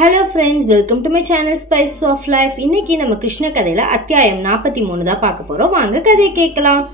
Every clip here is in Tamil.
Hello friends, welcome to my channel Spice of Life. இன்னைக்கு நம்ம கிருஷ்ண கதையில அத்தியாயம் 43 தான் பார்க்க போறோம். வாங்க கதையை கேட்கலாம்.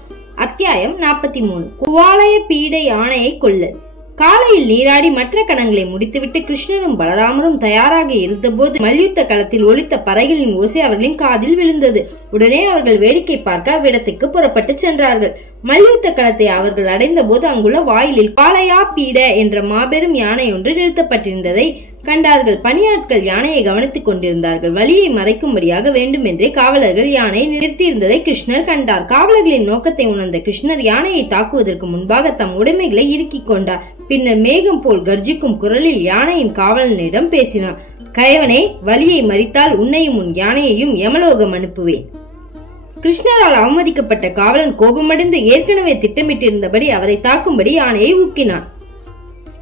அத்தியாயம் 43. குவாலய பீட யானையை கொல்லல். காலையில் நீராடி மற்ற கணங்களை முடித்துவிட்டு கிருஷ்ணரும் பலராமரும் தயாராக இருந்தபோது மல்யுத்த களத்தில் ஒலித்த பறைகளின் ஓசை அவர்களின் காதில் விழுந்தது. உடனே அவர்கள் வேடிக்கை பார்க்க அவ்விடத்துக்கு புறப்பட்டு சென்றார்கள். மல்யுத்த களத்தை அவர்கள் அடைந்த போது அங்குள்ள வாயிலில் காளையா பீட என்ற மாபெரும் யானை ஒன்று நிறுத்தப்பட்டிருந்ததை கண்டார்கள். பணியாட்கள் யானையை கவனித்துக் கொண்டிருந்தார்கள். வழியை மறைக்கும்படியாக வேண்டும் என்றே காவலர்கள் யானையை நிறுத்தியிருந்ததை கிருஷ்ணர் கண்டார். காவலர்களின் நோக்கத்தை உணர்ந்த கிருஷ்ணர் யானையை தாக்குவதற்கு முன்பாக தம் உடைமைகளை இறுக்கிக் கொண்டார். பின்னர் மேகம் போல் கர்ஜிக்கும் குரலில் யானையின் காவலனிடம் பேசினார். கயவனே, வழியை மறித்தால் உன்னையும் உன் யானையையும் யமலோகம் அனுப்புவேன். கிருஷ்ணரால் அவமதிக்கப்பட்ட காவலன் கோபமடைந்து ஏற்கனவே திட்டமிட்டிருந்தபடி அவரை தாக்கும்படி யானையை ஊக்கினான்.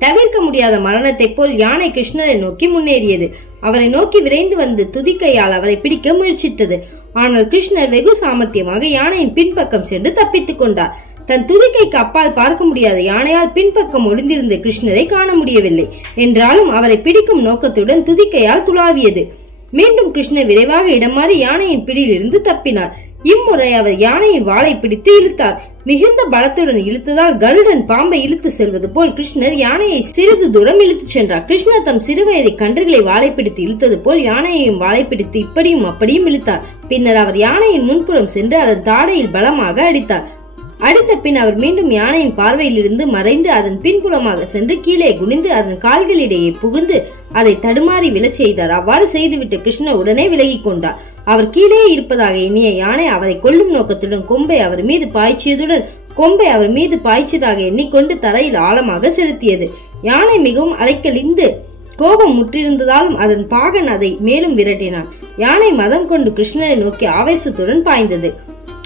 தவிர்க்க முடியாத மரணத்தை போல் யானை கிருஷ்ணரை நோக்கி முன்னேறியது. அவரை நோக்கி விரைந்து வந்து துதிக்கையால் அவரை பிடிக்க முயற்சித்தது. ஆனால் கிருஷ்ணர் வெகு சாமர்த்தியமாக யானையின் பின்பக்கம் சென்று தப்பித்துக் கொண்டார். தன் துதிக்கைக்கு அப்பால் பார்க்க முடியாத யானையால் பின்பக்கம் ஒளிந்திருந்த கிருஷ்ணரை காண முடியவில்லை. என்றாலும் அவரை பிடிக்கும் நோக்கத்துடன் துதிக்கையால் துளாவியது. மீண்டும் கிருஷ்ணர் விரைவாக இடமாறி யானையின் பிடியிலிருந்து தப்பினார். இம்முறை அவர் யானையின் வாளை பிடித்து இழுத்தார். மிகுந்த பலத்துடன் இழுத்ததால் கருடன் பாம்பை இழுத்து செல்வது போல் கிருஷ்ணர் யானையை சிறிது தூரம் இழுத்து சென்றார். கிருஷ்ணர் தம் சிறுவயதை கன்றுகளை வாளை பிடித்து இழுத்தது போல் யானையையும் வாளை பிடித்து இப்படியும் அப்படியும் இழுத்தார். பின்னர் அவர் யானையின் முன்புறம் சென்று அதன் தாடையில் பலமாக அடித்தார். அடித்த பின் அவர் மீண்டும் யானையின் பார்வையில் இருந்து மறைந்து அதன் பின்புலமாக சென்று கீழே குனிந்து அதன் கால்களிடையே புகுந்து அதை தடுமாறி விழச் செய்தார். அவ்வாறு செய்துவிட்டு கிருஷ்ணர் உடனே விலகிக் கொண்டார். அவர் கீழே இருப்பதாக எண்ணிய யானை அவரை கொல்லும் நோக்கத்துடன் கொம்பை அவர் மீது பாய்ச்சியதுடன் கொம்பை அவர் மீது பாய்ச்சியதாக எண்ணிக்கொண்டு தரையில் ஆழமாக செலுத்தியது. யானை மிகவும் அலைக்கழிந்து கோபம் முற்றிருந்ததாலும் அதன் பாகன் அதை மேலும் விரட்டினான். யானை மதம் கொண்டு கிருஷ்ணரை நோக்கி ஆவேசத்துடன் பாய்ந்தது.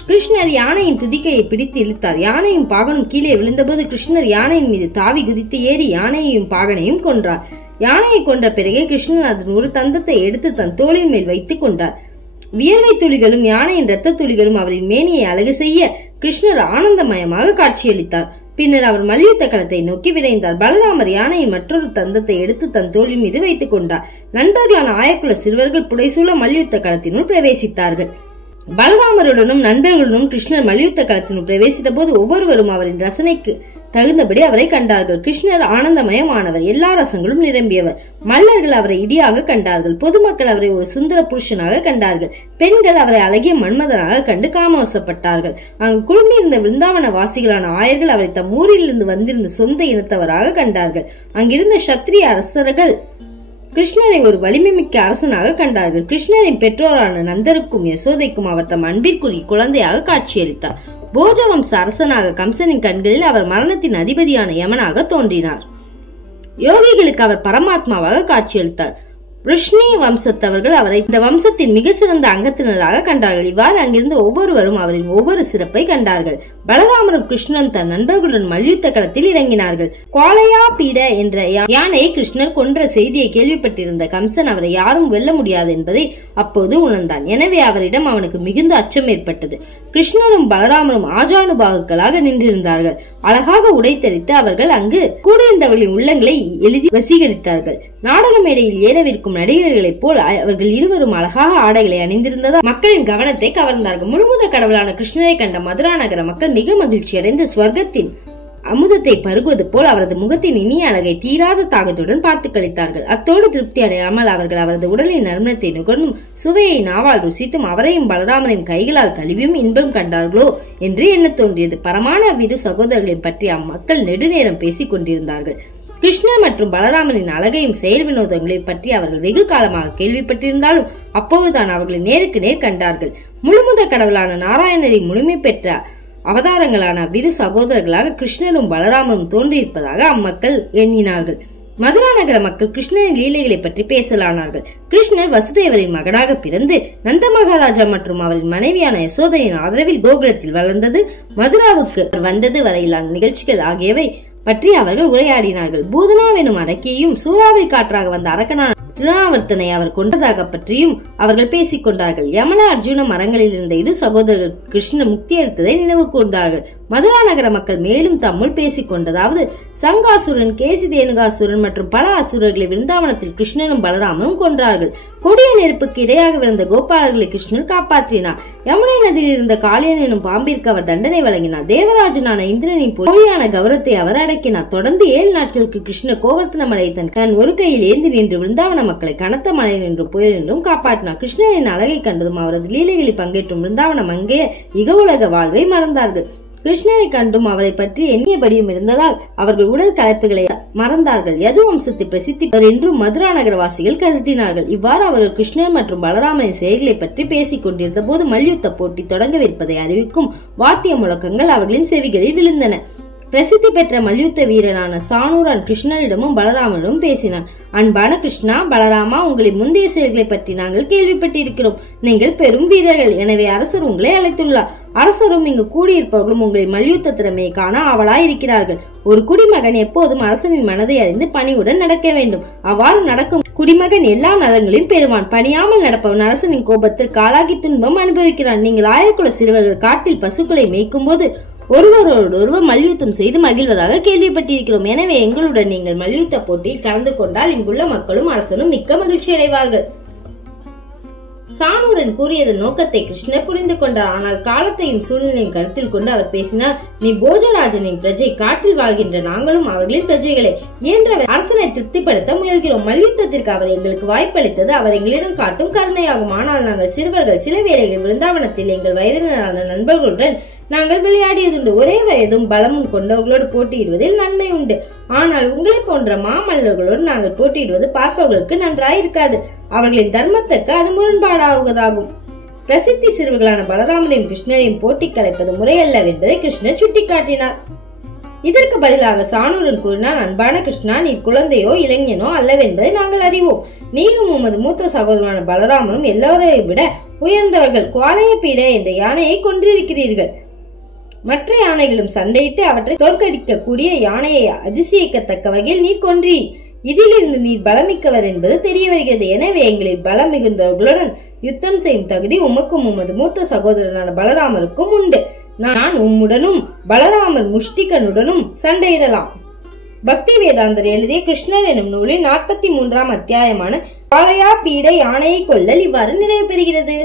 கிருஷ்ணர் யானையின் துதிக்கையை பிடித்து இழுத்தார். யானையும் பாகனும் கீழே விழுந்தபோது கிருஷ்ணர் யானையின் மீது தாவி குதித்து ஏறி யானையையும் பாகனையும் கொன்றார். யானையை கொன்ற பிறகே கிருஷ்ணர் அதன் ஒரு தந்தத்தை எடுத்து தன் தோளின் மேல் வைத்துக் கொண்டார். வியர்வை துளிகளும் யானையின் இரத்த துளிகளும் அவரின் மேனியை அழகு செய்ய கிருஷ்ணர் ஆனந்தமயமாக காட்சியளித்தார். பின்னர் அவர் மல்யுத்த களத்தை நோக்கி விரைந்தார். பலராமர் யானையின் மற்றொரு தந்தத்தை எடுத்து தன் தோளின் மீது வைத்துக் கொண்டார். நண்பர்களான ஆயக்குல சிறுவர்கள் புடைசூழ மல்யுத்த களத்தினுள் பிரவேசித்தார்கள். பலராமருடனும் நண்பர்களுடனும் கிருஷ்ணர் மல்யுத்த களத்தினுள் பிரவேசித்த போது ஒவ்வொருவரும் அவரின் ரசனைக்கு தகுந்தபடி அவரை கண்டார்கள். கிருஷ்ணர் ஆனந்தமயமானவர், எல்லா ரசங்களும் நிரம்பியவர். மல்லர்கள் அவரை இடியாக கண்டார்கள். பொதுமக்கள் அவரை ஒரு சுந்தர புருஷனாக கண்டார்கள். பெண்கள் அவரை அழகிய மன்மதனாக கண்டு காமவசப்பட்டார்கள். அங்கு குழுமியிருந்த விருந்தாவன வாசிகளான ஆயர்கள் அவரை தம் ஊரிலிருந்து வந்திருந்த சொந்த இனத்தவராக கண்டார்கள். அங்கிருந்த சத்திரிய அரசர்கள் கிருஷ்ணரை ஒரு வலிமை மிக்க அரசனாக கண்டார்கள். கிருஷ்ணரின் பெற்றோரான நந்தருக்கும் யசோதைக்கும் அவர் தம் அன்பிற்குரிய குழந்தையாக காட்சியளித்தார். போஜவம்ச அரசனாக கம்சனின் கண்களில் அவர் மரணத்தின் அதிபதியான யமனாக தோன்றினார். யோகிகளுக்கு அவர் பரமாத்மாவாக காட்சியளித்தார். ருஷ்ணி வம்சத்தவர்கள் அவரை இந்த வம்சத்தின் மிக சிறந்த அங்கத்தினராக கண்டார்கள். இவ்வாறு அங்கிருந்து ஒவ்வொருவரும் அவரின் ஒவ்வொரு சிறப்பை கண்டார்கள். பலராமரும் கிருஷ்ணன் தன் நண்பர்களுடன் மல்யுத்த களத்தில் இறங்கினார்கள். குவாலயா பீட என்ற யானையை கிருஷ்ணர் கொன்ற செய்தியை கேள்விப்பட்டிருந்த கம்சன் அவரை யாரும் வெல்ல முடியாது என்பதை அப்போது உணர்ந்தான். எனவே அவரிடம் அவனுக்கு மிகுந்த அச்சம் ஏற்பட்டது. கிருஷ்ணரும் பலராமரும் ஆஜானுபாகுக்களாக நின்றிருந்தார்கள். அழகாக உடைத்தறித்து அவர்கள் அங்கு கூடியிருந்தவர்களின் உள்ளங்களை எழுதி வசீகரித்தார்கள். நாடக மேடையில் ஏறவிருக்கும் நடிகர்களைப் போல் அவர்கள் இருவரும் அழகாக ஆடைகளை அணிந்திருந்ததால் மக்களின் கவனத்தை கவர்ந்தார்கள். முழுமுத கடவுளான கிருஷ்ணரை கண்ட மதுரா நகர மக்கள் மிக மகிழ்ச்சி அடைந்து ஸ்வர்க்கத்தின் அமுதத்தை பருகுவது போல் அவரது முகத்தின் இனிய அழகை தீராத தாகத்துடன் பார்த்து கழித்தார்கள். அத்தோடு திருப்தி அடையாமல் அவர்கள் அவரது உடலின் நறுமணத்தை நுகர்ந்தும் சுவையை நாவால் ருசித்தும் அவரையும் பலராமரின் கைகளால் தழுவியும் இன்பம் கண்டார்களோ என்று எண்ண தோன்றியது. பரமான அவ்விரு சகோதரர்களை பற்றி அம்மக்கள் நெடுநேரம் பேசிக் கொண்டிருந்தார்கள். கிருஷ்ணர் மற்றும் பலராமனின் அழகையும் செயல் வினோதங்களையும் பற்றி அவர்கள் வெகு காலமாக கேள்விப்பட்டிருந்தாலும் அப்போதுதான் அவர்களை நேருக்கு நேர் கண்டார்கள். முழுமுத கடவுளான நாராயணரின் முழுமை பெற்ற அவதாரங்களான அவ்விரு சகோதரர்களாக கிருஷ்ணரும் பலராமரும் தோன்றியிருப்பதாக அம்மக்கள் எண்ணினார்கள். மதுரா நகர மக்கள் கிருஷ்ணரின் லீலைகளை பற்றி பேசலானார்கள். கிருஷ்ணர் வசுதேவரின் மகனாக பிறந்து நந்த மகாராஜா மற்றும் அவரின் மனைவியான யசோதையின் ஆதரவில் கோகுலத்தில் வளர்ந்தது, மதுராவுக்கு வந்தது வரையிலான நிகழ்ச்சிகள் ஆகியவை பற்றி அவர்கள் உரையாடினார்கள். பூதனாவெனும் அரக்கியையும் சூறாவை காற்றாக வந்த அரக்கனான திருநாவர்த்தனை அவர் கொண்டதாக பற்றியும் அவர்கள் பேசிக் கொண்டார்கள். யமல அர்ஜுன மரங்களில் இருந்த இரு சகோதரர்கள் கிருஷ்ணர் முக்தி அளித்ததை நினைவு கூர்ந்தார்கள். மதுரா நகர மக்கள் மேலும் தம்முள் பேசிக் கொண்டதாவது, சங்காசுரன், கேசி தேனுகாசுரன் மற்றும் பல அசுரர்களை விருந்தாவனத்தில் கிருஷ்ணனும் பலராமனும் கொன்றார்கள். கொடிய நெருப்புக்கு இரையாக விழுந்த கோபாலர்களை கிருஷ்ணன் காப்பாற்றினார். யமுனை நதியில் இருந்த காளியன் எனும் பாம்பிற்கு அவர் தண்டனை வழங்கினார். தேவராஜனான இந்திரனின் பொழியான கௌரவத்தை அவர் அடக்கினார். தொடர்ந்து 7 நாட்களுக்கு கிருஷ்ண கோவர்த்தன மலையை தன் ஒரு கையில் ஏந்தி நின்று விருந்தாவன மக்களை கனத்த மழை நின்றும் புயல் என்றும் காப்பாற்றினார். கிருஷ்ணனின் அழகை கண்டதும் அவரது லீலைகளில் பங்கேற்றும் விருந்தாவன மங்கைய இகவுலக வாழ்வை மறந்தார்கள். கிருஷ்ணரை கண்டும் அவரை பற்றி எண்ணியபடியும் இருந்ததால் அவர்கள் உடல் கலைப்புகளை மறந்தார்கள். யது வம்சத்தை பிரசித்திப்பர் என்றும் மதுரா நகரவாசிகள் கருதினார்கள். இவ்வாறு அவர்கள் கிருஷ்ணர் மற்றும் பலராமனின் செயல்களை பற்றி பேசிக் கொண்டிருந்த போது மல்யுத்த போட்டி தொடங்கவிருப்பதை அறிவிக்கும் வாத்திய முழக்கங்கள் அவர்களின் செவிகளில் விழுந்தன. பிரசித்தி பெற்ற மல்யுத்த வீரனான சானூரன் கிருஷ்ணரிடமும் பலராமனிடமும் பேசினான். அன்பான கிருஷ்ணா, பலராமா, உங்களின் முந்தைய செயல்களை பற்றி நாங்கள் கேள்விப்பட்டிருக்கிறோம். நீங்கள் பெரும் வீரர்கள். எனவே அரசர் உங்களை அழைத்துள்ளார். அரசரும் இங்கு கூடியிருப்பவர்களும் உங்களின் மல்யுத்த திறமையை காண ஆவலாய் இருக்கிறார்கள். ஒரு குடிமகன் எப்போதும் அரசனின் மனதை அறிந்து பணிவுடன் நடக்க வேண்டும். அவ்வாறு நடக்கும் குடிமகன் எல்லா நலங்களையும் பெறுவான். பணியாமல் நடப்பவன் அரசனின் கோபத்திற்கு ஆளாகி துன்பம் அனுபவிக்கிறான். நீங்கள் ஆயர்குல சிறுவர்கள் காட்டில் பசுக்களை மேய்க்கும் போது ஒருவரோடொருவர் மல்யுத்தம் செய்து மகிழ்வதாக கேள்விப்பட்டிருக்கிறோம். எனவே எங்களுடன் நீங்கள் மல்யுத்த போட்டியில் கலந்து கொண்டால் இங்குள்ள மக்களும் அரசனும் மிக்க மகிழ்ச்சி அடைவார்கள். சானூரன் கூறியதன் நோக்கத்தை கிருஷ்ணர் புரிந்து கொண்டார். ஆனால் காலத்தையும் சூழ்நிலையும் கருத்தில் கொண்டு அவர் பேசினார். நீ போஜராஜனின் பிரஜை. காட்டில் வாழ்கின்ற நாங்களும் அவர்களின் பிரஜைகளே. இயன்றவர் அரசனை திருப்திப்படுத்த முயல்கிறோம். மல்யுத்தத்திற்கு அவர் எங்களுக்கு வாய்ப்பளித்தது அவர் எங்களிடம் காட்டும் கருணையாகும். ஆனால் நாங்கள் சிறுவர்கள். சில வேளைகள் விருந்தாவனத்தில் எங்கள் வயதினரான நண்பர்களுடன் நாங்கள் விளையாடியதுண்டு. ஒரே வயதும் பலமும் கொண்டவர்களோடு போட்டியிடுவதில் நன்மை உண்டு. ஆனால் உங்களை போன்ற மாமல்லர்களோடு நாங்கள் போட்டியிடுவது பார்ப்பவர்களுக்கு நன்றாயிருக்காது. அவர்களின் தர்மத்துக்கு அது முரண்பாடாகுவதாகும். பிரசித்தி சிறுவர்களான பலராமனையும் கிருஷ்ணரையும் போட்டி கலைப்பது முறையல்ல என்பதை கிருஷ்ணர் சுட்டிக்காட்டினார். இதற்கு பதிலாக சானூரன் கூறினார், அன்பான கிருஷ்ணா, நீ குழந்தையோ இளைஞனோ அல்லவென்பதை நாங்கள் அறிவோம். நீரும் உமது மூத்த சகோதரனான பலராமனும் எல்லோரையும் விட உயர்ந்தவர்கள். குவாலய பீட என்ற யானையை கொன்றிருக்கிறீர்கள். மற்ற யானைகளும் சண்டையிட்டு அவற்றை தோற்கடிக்கக்கூடிய யானையை அதிசயிக்கத்தக்க வகையில் நீர் கொன்றி. இதிலிருந்து நீர் பலமிக்கவர் என்பது தெரிய வருகிறது. எனவே எங்களில் பலம் மிகுந்தவர்களுடன் யுத்தம் செய்யும் தகுதி உமக்கும் உமது மூத்த சகோதரனான பலராமருக்கும் உண்டு. நான் உம்முடனும் பலராமர் முஷ்டிகனுடனும் சண்டையிடலாம். பக்தி வேதாந்தர் எழுதிய கிருஷ்ணர் எனும் நூலின் 43ஆம் அத்தியாயமான குவாலயா பீட யானையை கொல்லல் இவ்வாறு நிறைவு பெறுகிறது.